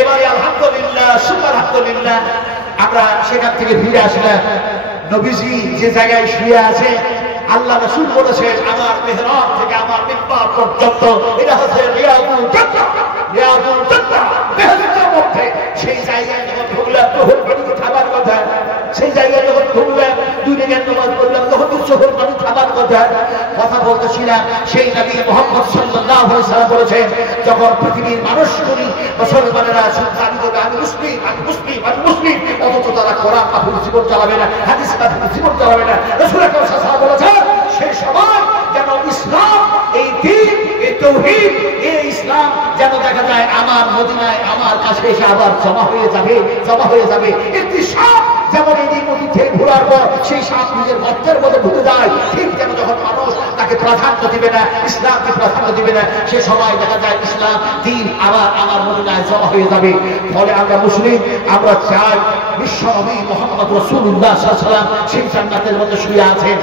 এবারে আলহামদুলিল্লাহ, সুপার আলহামদুলিল্লাহ আমরা সেখান থেকে ফিরে আসলাম। নবীজি যে জায়গায় শুয়ে আছে আল্লাহ রাসূল বলেছেন আমার মেহরাব থেকে আমার মিম্বার পর্যন্ত এটা হচ্ছে রিয়াদুল জান্নাহ, রিয়াদুল জান্নাহ, বেহেশতের মধ্যে। সেই জায়গায় যখন ঢুকলাম তখন পানি খাবার কথা, সেই জায়গায় যখন ঢুকলাম 2 রেখাত নামাজ পড়লাম তখন চোখের পানি খাবার কথা বলতেছিলাম। বলতেছিলাম সেই নবী মুহাম্মদ সাল্লাল্লাহু আলাইহি ওয়াসাল্লাম বলেছেন যখন পৃথিবীর মানুষগুলি মুসলমানেরা দাবি করবে আমি মুসলিম আমি মুসলিম আমি মুসলিম, অথচ তারা কোরআন মাফিক জীবন চালাবে না, হাদিস মাফিক জীবন চালাবে না। রাসূল আকরাম সাল্লাল্লাহু আলাইহি ওয়াসাল্লাম বলেছেন সেই সময় যেন ইসলাম এই দ্বীন এই তাওহীদ এই ইসলাম যেন দেখা যায় আমার মদিনায় আমার কাছে এসে আবার জমা হয়ে যাবে একটি সাপ যেমন এই নদীতে ঘোরার পর সেই সাপ নিজের গর্তের মধ্যে ঢুকে যায়, ঠিক যেন যখন মানুষ তাকে প্রাধান্য দিবে না, ইসলামকে প্রাধান্য দিবে না, সে সময় দেখা যায় ইসলাম দ্বীন আবার আমার মদিনায় জমা হয়ে যাবে। ফলে আমরা মুসলিম, আমরা চাই বিশ্ব নবী মুহাম্মদ রাসূলুল্লাহ সাল্লাল্লাহু আলাইহি ওয়াসাল্লাম সেই জান্নাতের মধ্যে শুয়ে আছেন।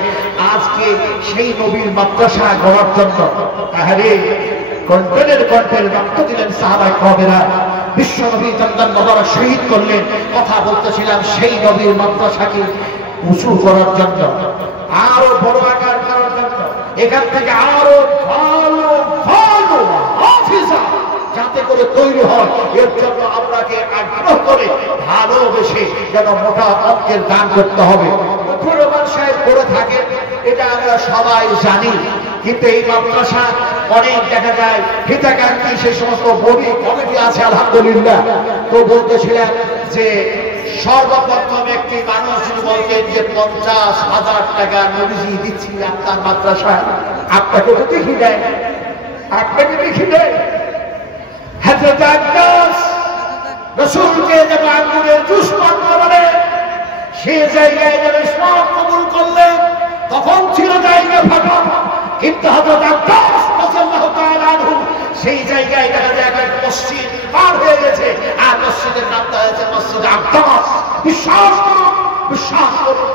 আজকে সেই নবীর মাদ্রাসা গড়ার জন্য আরে কন্টেনের রক্ত দিলেন সাহাবায়ে কেরামেরা, বিশ্ব নবী জান্নাত মোবারক শহীদ করলেন। কথা বলতেছিলাম সেই নবীর মাদ্রাসাকে উঁচু করার জন্য, আরো বড় আকার করার জন্য, এখান থেকে আরো ভালো ভালো হাফেজা যাতে করে তৈরি হয়, এর জন্য আপনাকে আগ্রহ করে ভালোবেসে যেন মোটা অঙ্কের দান করতে হবে। রহমান সাহেব করে থাকেন এটা আমরা সবাই জানি, কিন্তু এই মাদ্রাসা অনেক দেখা যায় হিতাকাঙ্ক্ষী সেই সমস্ত বড়ি কমিটি আছে আলহামদুলিল্লাহ। তো বলতেছিলেন যে সর্বপ্রথম একটি মানুষ যদি বলতেন যে 50,000 টাকা নবীজি দিচ্ছি আপনার মাদ্রাসায়, আপনাকে তো দেখি দেয়, আপনাকে দেখি দেয় হযরত আব্বাস রাসূলকে যেন আঙ্গুরের জুস পান করালে সে জায়গায় যেন ইসলাম কবুল করলেন, তখন ছিল জায়গা ফাঁকা, কিন্তু হযরত আব্বাস রাদিয়াল্লাহু তাআলা আনহু সেই জায়গায় দেখা যায় একটা মসজিদ পার হয়ে গেছে, আর মসজিদের নামটা হয়েছে মসজিদ আব্বাস। বিশ্বাস করুন, বিশ্বাস করুন,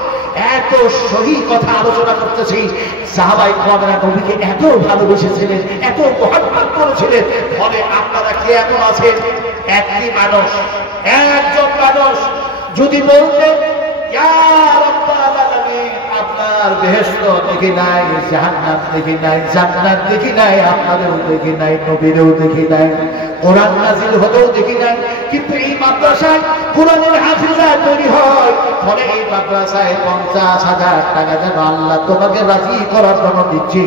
এত সহি কথা আলোচনা করতেছি। সাহাবায়ে কেরামরা নবীকে এত ভালোবেসেছিলেন, এত মহব্বত করেছিলেন। ফলে আপনারা কে এমন আছেন, একটি মানুষ, একজন মানুষ যদি বলতেন ইয়া রাব্বাল আলামিন আপনার বেহেশত দেখি নাই, জান্নাত দেখি নাই, জান্নাত দেখি নাই, আপনাদেরও দেখি নাই, নবীরও দেখি নাই, কোরআন নাযিল হতেও দেখি নাই, কিন্তু এই মাদ্রাসায় কোরআনের হাফেজা তৈরি হয়, ফলে এই মাদ্রাসায় 50,000 টাকা যেন আল্লাহ তোমাকে রাজি করার জন্য দিচ্ছি।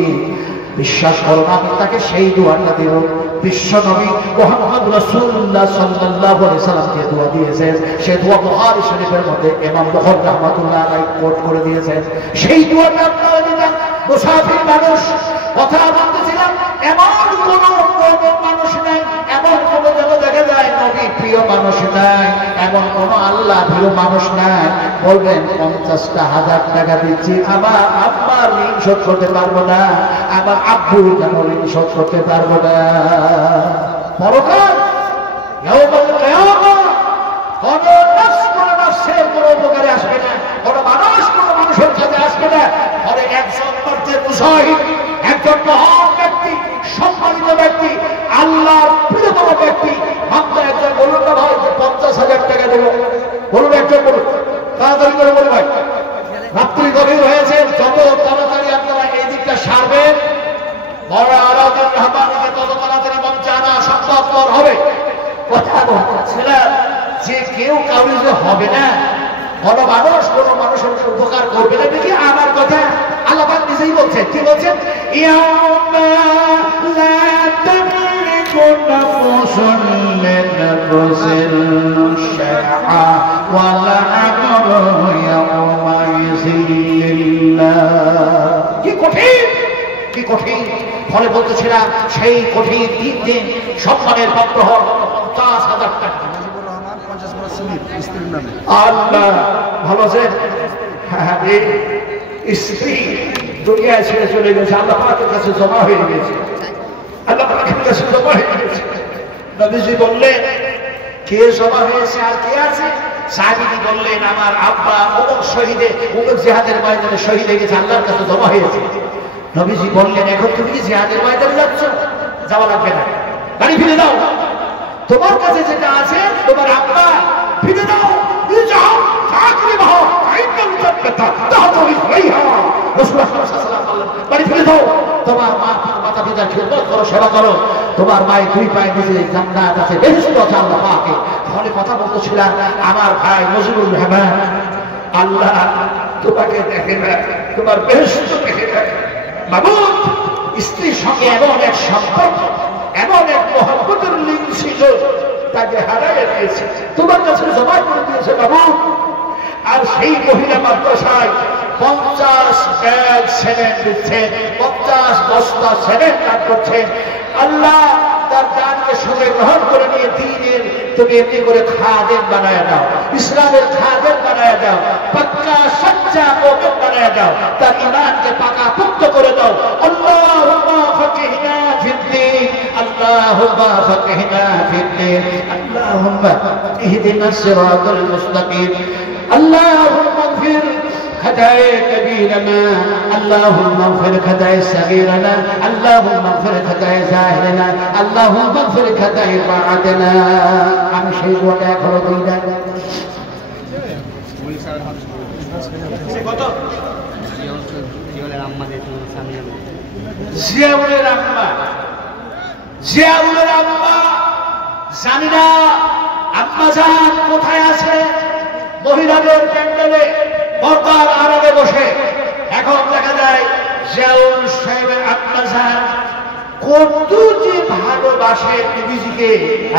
বিশ্বাস করো, আমি তাকে সেই দোয়াটা দেব। বিশ্ব নবী মুহাম্মদ রাসূলুল্লাহ সাল্লাল্লাহু আলাইহি ওয়াসাল্লামকে দোয়া দিয়েছেন, সে দোয়া বুখারী শরীফের মধ্যে ইমাম বুখারী রাহমাতুল্লাহ আলাইহি কোট করে দিয়েছেন। সেই দোয়াটা আপনারা দিবেন। মুসাফির মানুষ, কথা বলতেছিলাম, এমন কোন মানুষ নাই, এমন কোন দেখা যায় নবী প্রিয় মানুষ নাই, এমন কোন আল্লাহ প্রিয় মানুষ নাই বলবেন 50,000 টাকা দিচ্ছি, আমার আব্বার ঋণ শোধ করতে পারবো না, আমার আব্বুর যেন ঋণ শোধ করতে পারবো না। পরকাল ইয়াউমুল কিয়ামা কোন নফস কোন নফসের কোন উপকারে আসবে না, কোন মানুষ কোন মানুষের কাছে আসবে না। ফলে একজন মর্দের মুজাহিদ, একজন মহান ব্যক্তি, সম্মানিত ব্যক্তি, আল্লাহর প্রিয়তম ব্যক্তি, আমরা একজন বলুন না ভাই যে 50,000 টাকা দেবো, বলুন একজন বলুন, তাড়াতাড়ি করে বলুন ভাই, রাত্রি গভীর হয়েছে, যত তাড়াতাড়ি আপনারা এই দিকটা সারবেন বড় আলাদুর রহমানকে তত তাড়াতাড়ি মঞ্চে আনা সম্ভবপর হবে। কথা বলছিলাম যে কেউ কাউরি যে হবে না, কোন মানুষ কোন মানুষের উপকার করবে না, দেখি আমার কথা আল্লাহ পাক নিজেই বলছেন, কি বলছেন, ইয়াউমা লা তামলিকু নাফসুন লিনাফসিন শাইআ ওয়া লা আমরু ইয়াউমা ইযিল্লাহ। কি কঠিন, কি কঠিন। ফলে বলতেছিলাম সেই কঠিন দিন সম্মানের পাত্র হওয়ার 50,000 টাকা। আল্লাহ ভালো আছেন? স্ত্রী দুনিয়ায় ছেড়ে চলে গেছে, আল্লাহ পাকের কাছে জমা হয়ে গেছে, আল্লাহ পাকের কাছে জমা হয়ে গেছে। নবীজি বললেন কে জমা হয়েছে আর কে আছে? সাহাবীজি বললেন আমার আব্বা অমুক শহীদে অমুক জিহাদের ময়দানে শহীদ হয়ে গেছে, আল্লাহর কাছে জমা হয়েছে। নবীজি বললেন এখন তুমি কি জিহাদের ময়দানে যাচ্ছ? যাওয়া লাগবে না, বাড়ি ফিরে দাও, তোমার কাছে যেটা আছে তোমার আব্বা ফিরে দাও, বাড়ি ফিরে দাও, তোমার মাতা পিতার খেদমত করো, সেবা করো, তোমার মায়ের দুই পায়ে নিজে জান্নাত আছে, বেহেশত আছে আল্লাহ পাকে। ফলে কথা বলতেছিলাম আমার ভাই নজরুল রহমান, আল্লাহ তোমাকে দেখে না, তোমার বেহেশত দেখে না, মাবুদ স্ত্রীর সঙ্গে এমন এক সম্পর্ক, এমন এক মহব্বতের লিঙ্ক ছিল, তাকে হারাইয়া দিয়েছে, তোমার কাছে জমা করে দিয়েছে বাবু। আর সেই মহিলা মাদ্রাসায় 50 ব্যাগ সিমেন্ট দিচ্ছেন, 50 বস্তা সিমেন্ট দান করছেন। আল্লাহ তার দানকে সঙ্গে গ্রহণ করে নিয়ে দিনের তুমি এমনি করে খাদেম বানায় দাও, ইসলামের খাদেম বানায় দাও, পাক্কা সচ্চা মুমিন বানায় দাও, তার ঈমানকে পাকা পুক্ত করে দাও। আল্লাহুম্মা ফাকিহনা ফিদ্দীন, আল্লাহুম্মা ফাকিহনা ফিদ্দীন, আল্লাহুম্মা ইহদিনাস সিরাতাল মুস্তাকিম, আল্লাহুম্মা ইগফির خطايا كبيرنا، اللهم اغفر خطايا صغيرنا، اللهم اغفر خطايا ظاهرنا، اللهم اغفر خطايا باطننا। আমি সেই গোটা এখনো দিই না। জিয়াউলের আম্মা, জিয়াউলের আম্মা জানি না আম্মা জান কোথায় আছে। মহিলাদের প্যান্ডেলে পর্দার আড়ালে বসে এখন দেখা যায় জিয়াউল সাহেবের আম্মা জান কত যে ভালোবাসে নবীজিকে।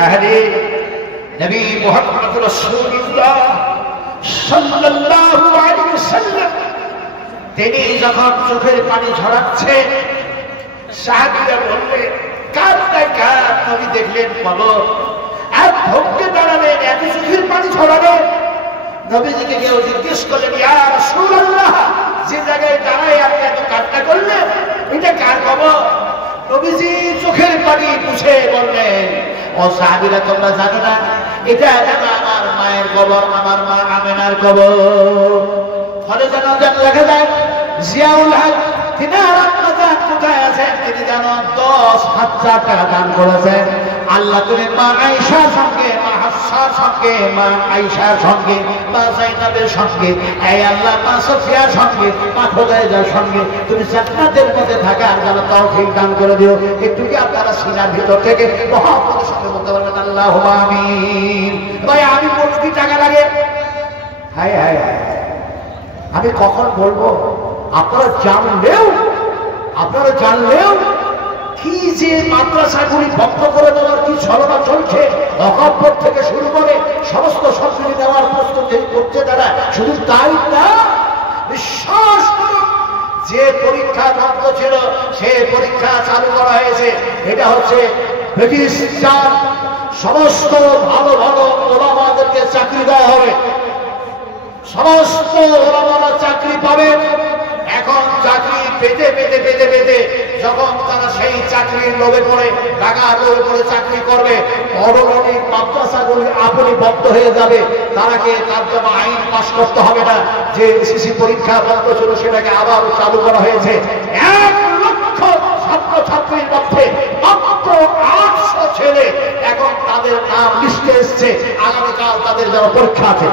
আরে নবী মুহাম্মদ রাসূলুল্লাহ সাল্লাল্লাহু আলাইহি ওয়াসাল্লাম তিনি যখন চোখের পানি ঝরাচ্ছেন, সাহাবীরা বললেন কাঁদতায় কাঁদ। নবী দেখলেন বলো আর ধমকে দাঁড়ালেন, এত চোখের পানি ঝরালেন। নবীজিকে কেউ জিজ্ঞেস করলেন ইয়া রাসূলুল্লাহ, যে জায়গায় দাঁড়ায় আপনি এত কান্না করলেন, এটা কার কবর? নবীজি চোখের পানি মুছে বললেন ও সাহাবীরা তোমরা জানো না এটা আমার মায়ের কবর, আমার মা আমেনার কবর। ফলে যেন লেখা যায় জিয়াউল হক তিনার আম্মা জান কোথায় আছেন তিনি জানো 10,000 টাকা দান করেছেন। আল্লাহ তুমি মা আয়েশার সঙ্গে, মা হাফসার সঙ্গে, মা আয়েশার সঙ্গে, মা যায়েনাবের সঙ্গে, এই আল্লাহ মা সফিয়ার সঙ্গে, মা খুদাইজার সঙ্গে তুমি জান্নাতের মধ্যে থাকার যেন তৌফিক দান করে দিও। একটু কি আপনারা সিনার ভিতর থেকে মহব্বতের সঙ্গে বলতে পারবেন আল্লাহুম্মা আমিন? ভাই আমি বলতে কি টাকা লাগে? হায় হায় হায়, আমি কখন বলবো? আপনারা জানলেও কি যে মাদ্রাসাগুলি বন্ধ করে দেওয়ার কি ছলনা চলছে, অকব্বর থেকে শুরু করে সমস্ত সবগুলি দেওয়ার প্রস্তুতি করছে তারা। শুধু তাই না, বিশ্বাস করুন যে পরীক্ষা বন্ধ ছিল সে পরীক্ষা চালু করা হয়েছে। এটা হচ্ছে ব্রিটিশ চাল, সমস্ত ভালো ভালো ওলামাদেরকে চাকরি দেওয়া হবে, সমস্ত ওলামারা চাকরি পাবেন। এখন চাকরি পেতে পেতে পেতে পেতে যখন তারা সেই চাকরির লোভে পড়ে, টাকার লোভে পড়ে চাকরি করবে, অটোমেটিক মাদ্রাসাগুলি আপনি বন্ধ হয়ে যাবে। তারাকে তার জন্য আইন পাশ করতে হবে না। যে এসএসসি পরীক্ষা বন্ধ ছিল সেটাকে আবার চালু করা হয়েছে। 1 লক্ষ ছাত্রছাত্রীর মধ্যে মাত্র 800 ছেলে এখন তাদের নাম লিস্টে এসছে। আগামীকাল তাদের যারা পরীক্ষা আছে,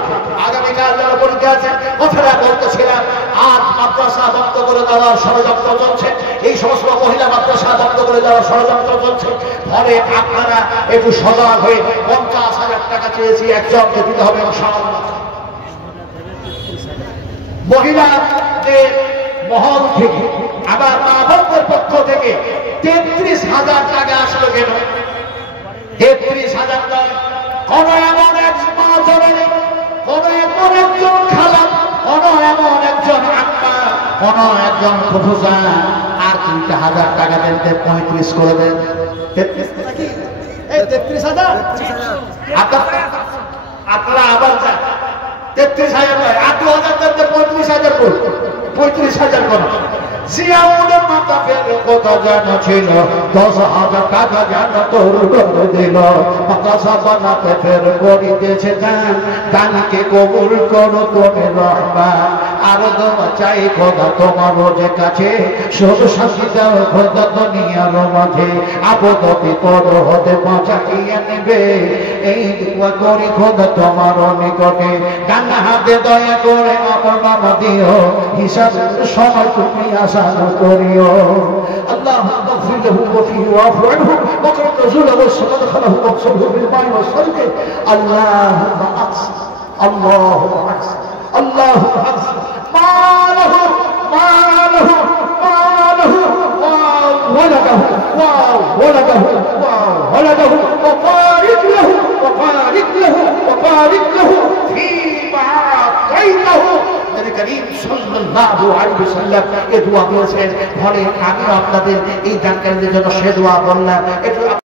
কথাটা বলতেছিলাম। আজ মাদ্রাসা বন্ধ করে দেওয়ার ষড়যন্ত্র চলছে, এই সমস্ত মহিলা মাদ্রাসা বন্ধ করে দেওয়ার ষড়যন্ত্র চলছে। ফলে আপনারা একটু সজাগ হয়ে 50,000 টাকা চেয়েছি একজনকে দিতে হবে ইনশাআল্লাহ। মহিলাদের মহল থেকে আবার মা বোনদের পক্ষ থেকে 33,000 টাকা আসলো। কেন 33,000 টাকা? কোন এমন এক মা জননী, কোন এমন একজন খালা, কোন এমন একজন আম্মা, কোন একজন ফুফুজা আর 3,000 টাকা দেন, 35 করে দেন। 33,000 আপনারা আবার যান 33,000 নয়, 8,000 দেন, 35,000 করুন, 35,000 করুন। জিয়াউলের মাথা ফের কত যেন ছিল, 10,000 টাকা যেন তোর করে দিল। মাদ্রাসা বানাতে ফের করিতেছে দান, দানকে কবুল করো তুমি রহমান। আর দোয়া চাই খোদা তোমার যে কাছে, সুখ শান্তি দাও খোদা দুনিয়ার মাঝে, আপদ বিপদ হতে বাঁচাইয়া নেবে। এই দোয়া করি খোদা তোমার নিকটে, ডানা হাতে দয়া করে আমার নাম দিও, হিসাবের সময় তুমি আসান করিও। اللهم اغفر له وفيه واعف عنه واكرم نزوله وادخله واغسله بالماء والثلج. اللهم اقسم، اللهم اقسم، اللهم اقسم ما له বারিক লাহু ফীমা আতাইতাহু। নবী করিম সাল্লাল্লাহু আলাইহি ওয়াসাল্লাম এই দোয়া দিয়েছেন। ফলে আমি আপনাদের এই জানকারীদের জন্য সে দোয়া বললাম।